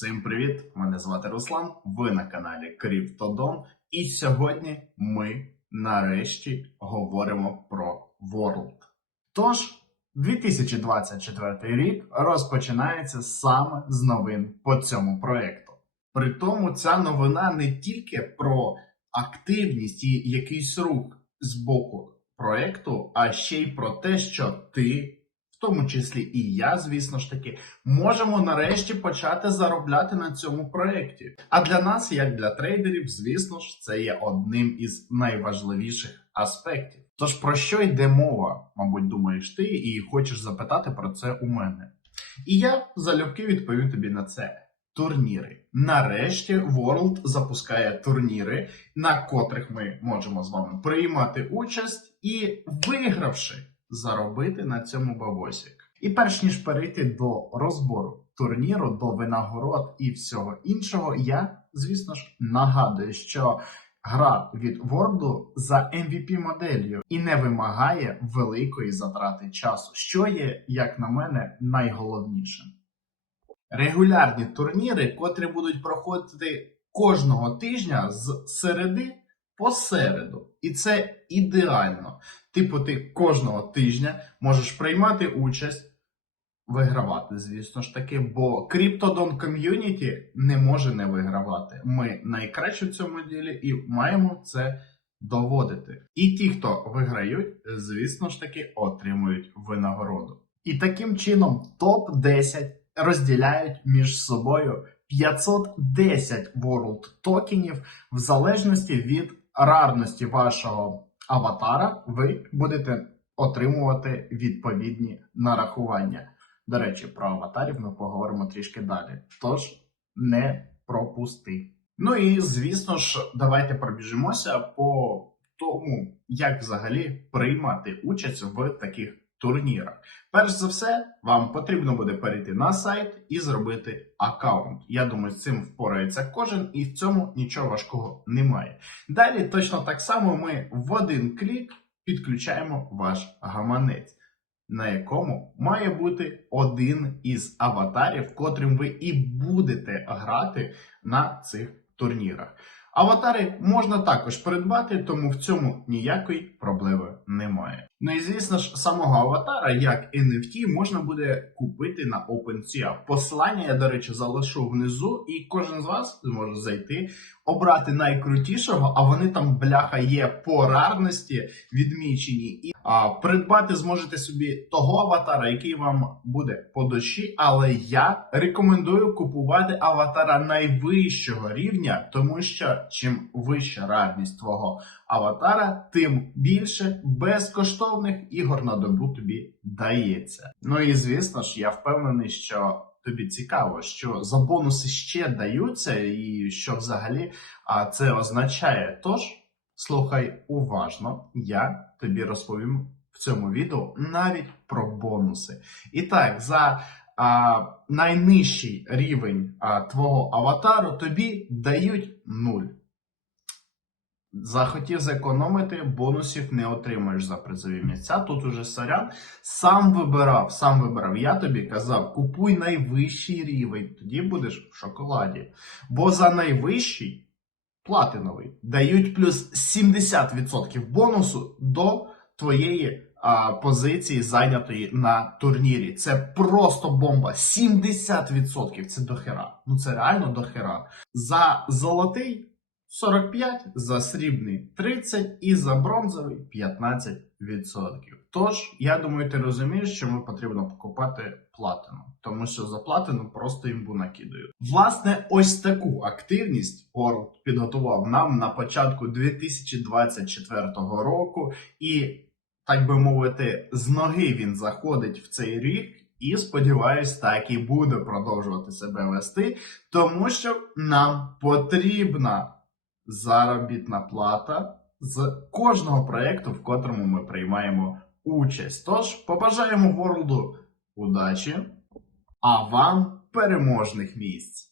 Всім привіт! Мене звати Руслан. Ви на каналі Криптодон. І сьогодні ми нарешті говоримо про World. Тож, 2024 рік розпочинається саме з новин по цьому проекту. При тому, ця новина не тільки про активність і якийсь рух з боку проекту, а ще й про те, що ти. В тому числі і я, звісно ж таки, можемо нарешті почати заробляти на цьому проєкті. А для нас, як для трейдерів, звісно ж, це є одним із найважливіших аспектів. Тож про що йде мова, мабуть, думаєш ти, і хочеш запитати про це у мене. І я залюбки відповім тобі на це. Турніри. Нарешті World запускає турніри, на котрих ми можемо з вами приймати участь і, вигравши, заробити на цьому бабосік. І перш ніж перейти до розбору турніру, до винагород і всього іншого, я, звісно ж, нагадую, що гра від World за MVP моделлю і не вимагає великої затрати часу, що є, як на мене, найголовнішим. Регулярні турніри, котрі будуть проходити кожного тижня з середи по середу. І це ідеально. Типу, ти кожного тижня можеш приймати участь, вигравати, звісно ж таки, бо Cryptodon Community не може не вигравати. Ми найкращі в цьому ділі і маємо це доводити. І ті, хто виграють, звісно ж таки, отримують винагороду. І таким чином топ-10 розділяють між собою 510 World токенів в залежності від рарності вашого аватара, ви будете отримувати відповідні нарахування. До речі, про аватарів ми поговоримо трішки далі. Тож не пропусти. Ну і звісно ж, давайте пробіжимося по тому, як взагалі приймати участь в таких турнірах. Перш за все, вам потрібно буде перейти на сайт і зробити аккаунт. Я думаю, з цим впорається кожен, і в цьому нічого важкого немає. Далі точно так само ми в один клік підключаємо ваш гаманець, на якому має бути один із аватарів, котрим ви і будете грати на цих турнірах. Аватари можна також придбати, тому в цьому ніякої проблеми немає. Ну і звісно ж, самого аватара, як NFT, можна буде купити на OpenSea. Посилання я, до речі, залишу внизу, і кожен з вас зможе зайти, обрати найкрутішого, а вони там бляха є по рарності відмічені. І а, придбати зможете собі того аватара, який вам буде по душі. Але я рекомендую купувати аватара найвищого рівня, тому що чим вища рарність твого аватара, тим більше безкоштовних ігор на добу тобі дається. Ну і звісно ж, я впевнений, що тобі цікаво, що за бонуси ще даються, і що взагалі а, це означає. Тож слухай уважно, я тобі розповім в цьому відео навіть про бонуси. І так, за а, найнижчий рівень а, твого аватару тобі дають нуль. Захотів зекономити, бонусів не отримаєш за призові місця. Тут уже сорян сам вибирав, сам вибирав. Я тобі казав, купуй найвищий рівень, тоді будеш в шоколаді. Бо за найвищий платиновий дають плюс 70% бонусу до твоєї а, позиції, зайнятої на турнірі. Це просто бомба. 70% це дохера. Ну це реально дохера. За золотий. 45, за срібний 30 і за бронзовий 15%. Тож, я думаю, ти розумієш, що ми потрібно покупати платину, тому що за платину просто імбу накидають. Власне, ось таку активність World підготував нам на початку 2024 року, і, так би мовити, з ноги він заходить в цей рік. І сподіваюсь, так і буде продовжувати себе вести, тому що нам потрібна заробітна плата з кожного проєкту, в котрому ми приймаємо участь. Тож побажаємо Ворлду удачі, а вам переможних місць!